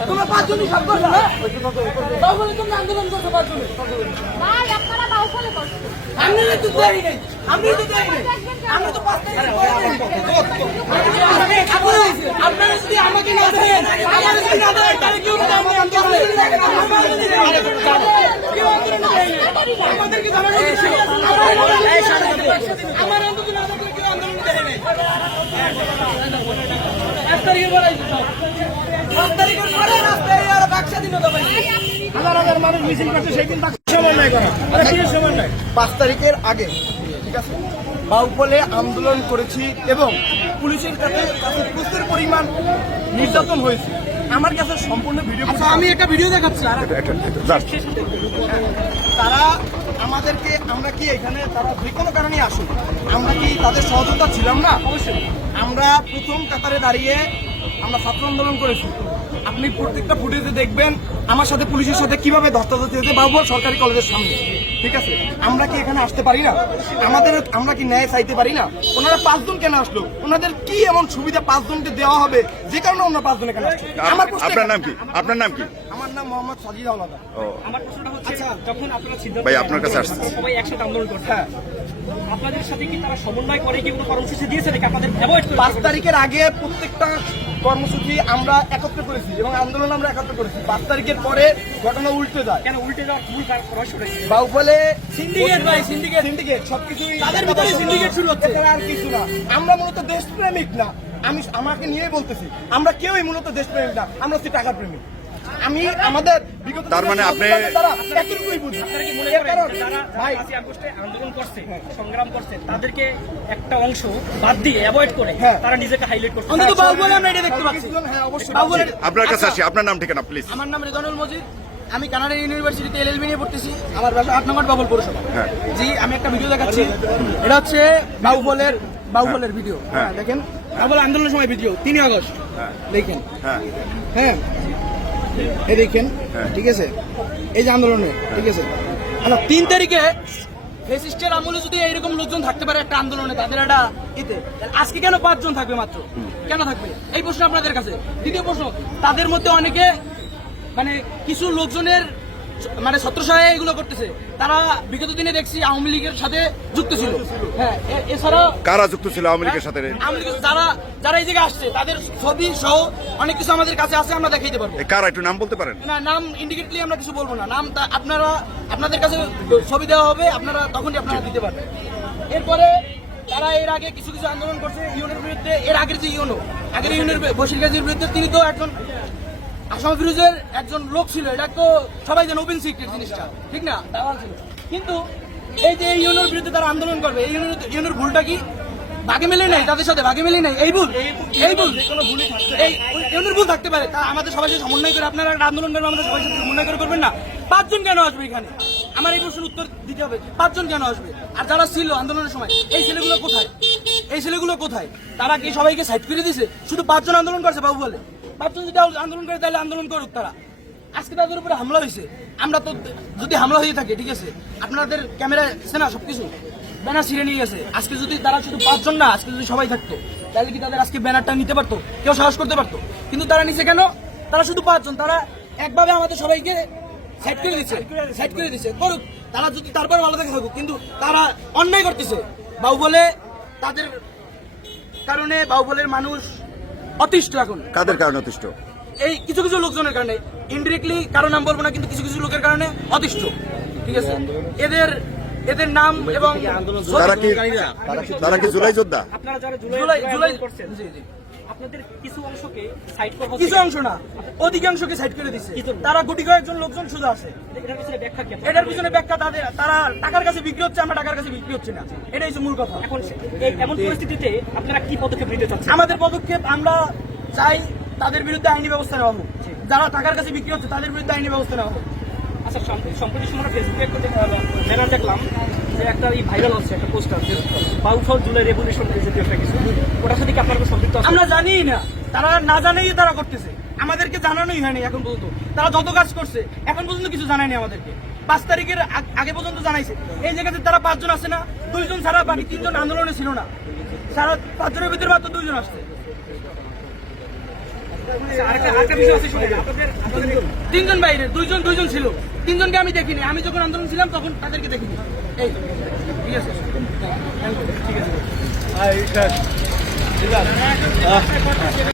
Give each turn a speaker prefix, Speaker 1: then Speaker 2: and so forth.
Speaker 1: তোমরা পাঁচজনই সব করছ না তাহলে তোমরা আন্দোলন করছ পাঁচজনে
Speaker 2: ভাই আপনারা বাউফলে করছেন
Speaker 1: আমি তো দেরি নেই আমি তো দেরি নেই আমি তো পাঁচ। আপনারা- আপনারা যদি আমাকে না দেন আমাকে যদি না দেন তাহলে কেউ। আমাদেরকে জানানো আমার আন্দোলনে আমাদের কেউ আন্দোলনে দেয় নাই। এক তারিখে বলাইছি সব। পাঁচ তারিখের পরে রাস্তায় আর বাক স্বাধীনতা পাইনি।
Speaker 3: হাজার হাজার মানুষ মিছিল করছে সেই দিন তাকে সমন্বয় করা আরে কি সমন্বয়
Speaker 4: পাঁচ তারিখের আগে ঠিক আছে? বাউফলে আন্দোলন করেছি এবং পুলিশের কাছে কাছে প্রচুর পরিমাণ নির্যাতন হয়েছে। আমার কাছে সম্পূর্ণ ভিডিও
Speaker 1: আচ্ছা আমি একটা ভিডিও দেখাচ্ছি।
Speaker 4: তারা আমাদেরকে আমরা কি এখানে তারা যে কোনো কারণে আসুন আমরা কি তাদের সহযোগিতা ছিলাম না? অবশ্যই। আমরা প্রথম কাতারে দাঁড়িয়ে আমরা ছাত্র আন্দোলন করেছি। আপনি প্রত্যেকটা ফুটেজে দেখবেন আমার সাথে পুলিশের সাথে কীভাবে ধস্তাধস্তি হয়েছে বাবুয়াল সরকারি কলেজের সামনে। ঠিক আছে? আমরা কি এখানে আসতে পারি না? আমাদের আমরা কি ন্যায় চাইতে পারি না? ওনারা পাঁচজন কেন আসলো? ওনাদের কি এমন সুবিধা পাঁচজনকে দেওয়া হবে? যে কারণে ওনারা পাঁচজন এখানে আসলো। আমার
Speaker 5: আপনার নাম কি? আপনার নাম কি?
Speaker 4: আমার নাম মোহাম্মদ সাজিদ আওলাদা
Speaker 5: ও।
Speaker 3: আমার প্রশ্নটা হচ্ছে যখন আপনারা সিদ্ধান্ত
Speaker 5: ভাই, আপনার কাছে আসছে।
Speaker 3: সবাই একসাথে আন্দোলন করছে। আপনাদের সাথে কি তারা সমন্বয় করে কি কোনো কর্মসূচি দিয়েছে নাকি আপনাদের অ্যাভয়েড
Speaker 4: পাঁচ তারিখের আগে প্রত্যেকটা কর্মসূচি আমরা একত্র করেছি এবং আন্দোলন আমরা একত্র করেছি। পাঁচ তারিখের পরে ঘটনা উল্টে যায়।
Speaker 3: কেন উল্টে যাওয়ার মূল কারণ রহস্য রয়েছে
Speaker 4: বাউফলে
Speaker 1: সিন্ডিকেট ভাই সিন্ডিকেট
Speaker 4: সিন্ডিকেট সবকিছু
Speaker 1: তাদের ভিতরে syndicate শুরু হচ্ছে।
Speaker 4: আর কিছু না। আমরা মূলত দেশপ্রেমিক না। আমি আমাকে নিয়ে বলতেছি আমরা কেউই মূলত দেশপ্রেমিক না। আমরা হচ্ছি টাকা প্রেমিক। আমি আমাদের
Speaker 5: তার মানে আপনি-
Speaker 4: অভিজ্ঞতার দ্বারা
Speaker 3: আপনারা কি মনে করেন যারা
Speaker 4: ভাই।
Speaker 3: আগস্টে আন্দোলন করছে সংগ্রাম করছে তাদেরকে একটা অংশ বাদ দিয়ে অ্যাভয়েড করে
Speaker 4: হ্যাঁ।
Speaker 3: তারা নিজেকে হাইলাইট করছে?
Speaker 1: অন্তত বাউবলে আমরা এটা দেখতে পাচ্ছি।
Speaker 4: হ্যাঁ অবশ্যই।
Speaker 5: আপনার কাছে
Speaker 1: আচ্ছা,
Speaker 5: আসি আপনার নাম ঠিকানা প্লিজ
Speaker 1: আমার নাম রেজানুল মজিদ। আমি কানাডা ইউনিভার্সিটিতে এলএলবি নিয়ে পড়তেছি আমার বাসা আট নম্বর বাবুল পৌরসভা।
Speaker 5: হ্যাঁ।
Speaker 1: জি আমি একটা ভিডিও দেখাচ্ছি। এটা হচ্ছে বাউবলের বাউবলের ভিডিও। হ্যাঁ। দেখেন। বাউবল আন্দোলনের সময় ভিডিও তিন আগস্ট। দেখেন।
Speaker 5: হ্যাঁ।
Speaker 1: হ্যাঁ। এই দেখেন। ঠিক আছে? এই যে আন্দোলনে, ঠিক আছে? আচ্ছা তিন তারিখে ফেসিস্টের আমলে যদি এইরকম লোকজন থাকতে পারে একটা আন্দোলনে, তাদের একটা ইতে আজকে কেন পাঁচজন থাকবে মাত্র? কেন থাকবে? এই প্রশ্ন আপনাদের কাছে। দ্বিতীয় প্রশ্ন, তাদের মধ্যে অনেকে মানে কিছু লোকজনের মানে ছত্রসহায় এগুলো করতেছে। তারা বিগত দিনে দেখছি আওয়ামী লীগের সাথে যুক্ত ছিল। হ্যাঁ এছাড়া
Speaker 5: কারা যুক্ত ছিল আওয়ামী লীগের সাথে?
Speaker 1: আওয়ামী লীগের যারা যারা এই জায়গায় আসছে তাদের ছবি সহ অনেক কিছু আমাদের কাছে আছে আমরা দেখাইতে পারব।
Speaker 5: কারা একটু নাম বলতে পারেন?
Speaker 1: না নাম ইন্ডিকেটলি আমরা কিছু বলব না। নাম তা আপনারা আপনাদের কাছে ছবি দেওয়া হবে আপনারা তখনই আপনারা দিতে পারবেন। এরপরে তারা এর আগে কিছু কিছু আন্দোলন করছে ইউনের বিরুদ্ধে। এর আগের যে ইউনো আগের ইউনের বসির গাজীর বিরুদ্ধে তিনি তো একজন আসাম ফিরোজের একজন লোক ছিল এটা তো সবাই জানে ওপেন সিক্রেট জিনিসটা ঠিক না? কিন্তু এই যে এই ইউনোর বিরুদ্ধে তারা আন্দোলন করবে এই ইউনোর ইউনোর ভুলটা কি ভাগে মিলে নেই? তাদের সাথে ভাগে মিলে নেই? এই ভুল এই ভুল এই ইউনোর ভুল থাকতে পারে। তা আমাদের সবাই সাথে সমন্বয় করে আপনারা একটা আন্দোলন করবেন আমাদের সবাই সাথে সমন্বয় করে করবেন না? পাঁচজন কেন আসবে এখানে? আমার এই প্রশ্নের উত্তর দিতে হবে। পাঁচজন কেন আসবে? আর যারা ছিল আন্দোলনের সময় এই ছেলেগুলো কোথায়? এই ছেলেগুলো কোথায়? তারা কি সবাইকে সাইড করে দিছে শুধু পাঁচজন আন্দোলন করছে বাবু বলে পাঁচজন যদি আন্দোলন করে, তাহলে আন্দোলন করুক তারা। আজকে তাদের উপরে হামলা হয়েছে আমরা তো যদি হামলা হয়ে থাকে, ঠিক আছে? আপনাদের ক্যামেরা আছে না সবকিছু? ব্যানার ছিঁড়ে নিয়ে গেছে। আজকে যদি তারা শুধু পাঁচজন না, আজকে যদি সবাই থাকতো, তাহলে কি তাদের আজকে ব্যানারটা নিতে পারতো? কেউ সাহস করতে পারতো? কিন্তু তারা নিচে কেন? তারা শুধু পাঁচজন, তারা একভাবে আমাদের সবাইকে সাইড করে দিচ্ছে সাইড করে দিচ্ছে করুক। তারা যদি তারপর ভালো থাকে থাকুক, কিন্তু তারা অন্যায় করতেছে। বাবু বলে তাদের কারণে বাহুবলের মানুষ অতিষ্ঠ এখন।
Speaker 5: কাদের কারণে অতিষ্ঠ?
Speaker 1: এই কিছু কিছু লোকজনের কারণে ইনডিরেক্টলি কারও নাম বলব না কিন্তু কিছু কিছু লোকের কারণে অতিষ্ঠ। ঠিক আছে? এদের এদের নাম এবং
Speaker 5: তারা কি তারা কি জুলাই যোদ্ধা?
Speaker 3: আপনারা যারা
Speaker 1: জুলাই
Speaker 3: জুলাই
Speaker 1: জুলাই
Speaker 3: জুলাই করছেন।
Speaker 1: জি, জি।
Speaker 3: আপনাদের কিছু অংশকে সাইড করা
Speaker 1: কিছু অংশ না অধিকাংশকে সাইড করে তারা গুটি কয়েকজন লোকজন আছে।
Speaker 3: এটার পিছনে ব্যাখ্যা কি
Speaker 1: এটার পিছনে ব্যাখ্যা তাদের তারা টাকার কাছে বিক্রি হচ্ছে আমরা টাকার কাছে বিক্রি হচ্ছে না। এটাই হচ্ছে মূল কথা।
Speaker 3: এখন এই এমন পরিস্থিতিতে আপনারা কি পদক্ষেপ নিতে চাচ্ছেন?
Speaker 1: আমাদের পদক্ষেপ আমরা চাই তাদের বিরুদ্ধে আইনি ব্যবস্থা নেওয়া হোক। যারা টাকার কাছে বিক্রি হচ্ছে তাদের বিরুদ্ধে আইনি ব্যবস্থা নেওয়া হোক।
Speaker 3: আচ্ছা সম্প্রতি সময় ফেসবুকে একটা ব্যানার দেখলাম যে একটা এই ভাইরাল হচ্ছে একটা পোস্টার যে বাউফল জুলাই রেভলিউশন জাতীয় একটা কিছু ওটার সাথে কি আপনার সম্পৃক্ত
Speaker 1: আমরা জানি না। তারা না জানেই তারা করতেছে। আমাদেরকে জানানোই হয়নি এখন পর্যন্ত। তারা যত কাজ করছে এখন পর্যন্ত কিছু জানায়নি আমাদেরকে। পাঁচ তারিখের আগে পর্যন্ত জানাইছে। এই জায়গাতে তারা পাঁচজন আছে না দুইজন ছাড়া বাকি তিনজন আন্দোলনে ছিল না। সারা পাঁচজনের ভিতরে মাত্র দুইজন আসছে।
Speaker 3: আপনাদের
Speaker 1: তিনজন বাইরে দুইজন দুইজন ছিল। তিনজনকে আমি দেখিনি। আমি যখন আন্দোলন ছিলাম তখন তাদেরকে দেখিনি। এই ঠিক আছে।
Speaker 3: ঠিক আছে।